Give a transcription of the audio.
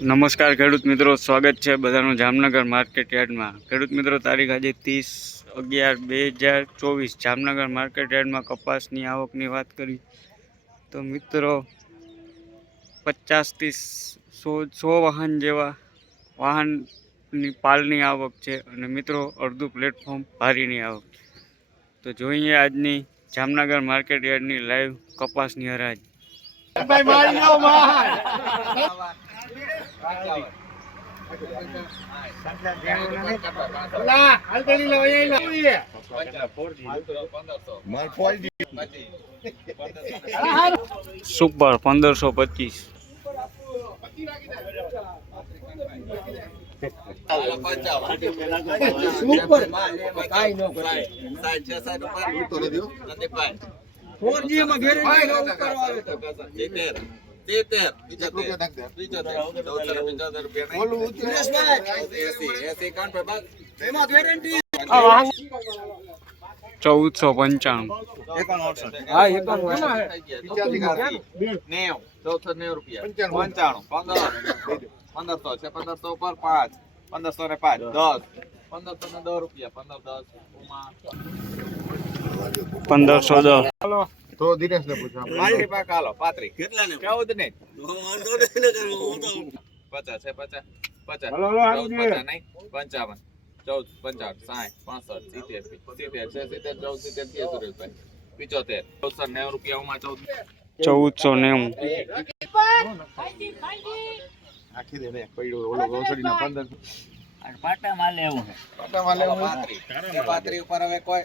નમસ્કાર ખેડૂત મિત્રો, સ્વાગત છે બધાનું જામનગર માર્કેટ યાર્ડમાં. ખેડૂત મિત્રો, તારીખ આજે ત્રીસ અગિયાર બે હજાર ચોવીસ. જામનગર માર્કેટ યાર્ડમાં કપાસની આવકની વાત કરી તો મિત્રો, પચાસથી સો સો વાહન જેવા વાહનની પાલની આવક છે અને મિત્રો, અડધું પ્લેટફોર્મ ભારીની આવક તો જોઈએ આજની જામનગર માર્કેટ યાર્ડની લાઈવ કપાસની હરાજ. ભાઈ મારી લો માર સુપર પંદરસો પચીસ. સુપર કાઈ નો કરાય સાહેબ ઉતારવા ચૌદસો પંચાણું. ચૌદસો નેવ રૂપિયા. પંચાણું. પંદર. પંદરસો છે. પંદરસો ઉપર પાંચ. પંદરસો ને પાંચ. દસ. પંદરસો ને દસ રૂપિયા. પંદર દસ. પંદરસો દસ. તો દિનેશ ને પૂછો પાંત્રી પાક હાલો પાંત્રી. ચૌદ ને. પચાસ છે પચાસ. પચાસ. હલો, હલો, ચૌદ પચાસ નહીં પંચાવન. ચૌદ પંચાવન સાઠ પાસઠ સિત્તેર સિત્તેર છે સિત્તેર ચૌદ સિત્તેરથી સુરેશભાઈ. પિચોતેર. ચૌદસો નેવું રૂપિયા ઉમા ચૌદ. ચૌદસો નેવું. આખી દે ને પડ્યો ઓલો રોસડી ના 15 પાટામાં લેવું પાંત્રી. પાત્રી પાંત્રી ઉપર હવે કોઈ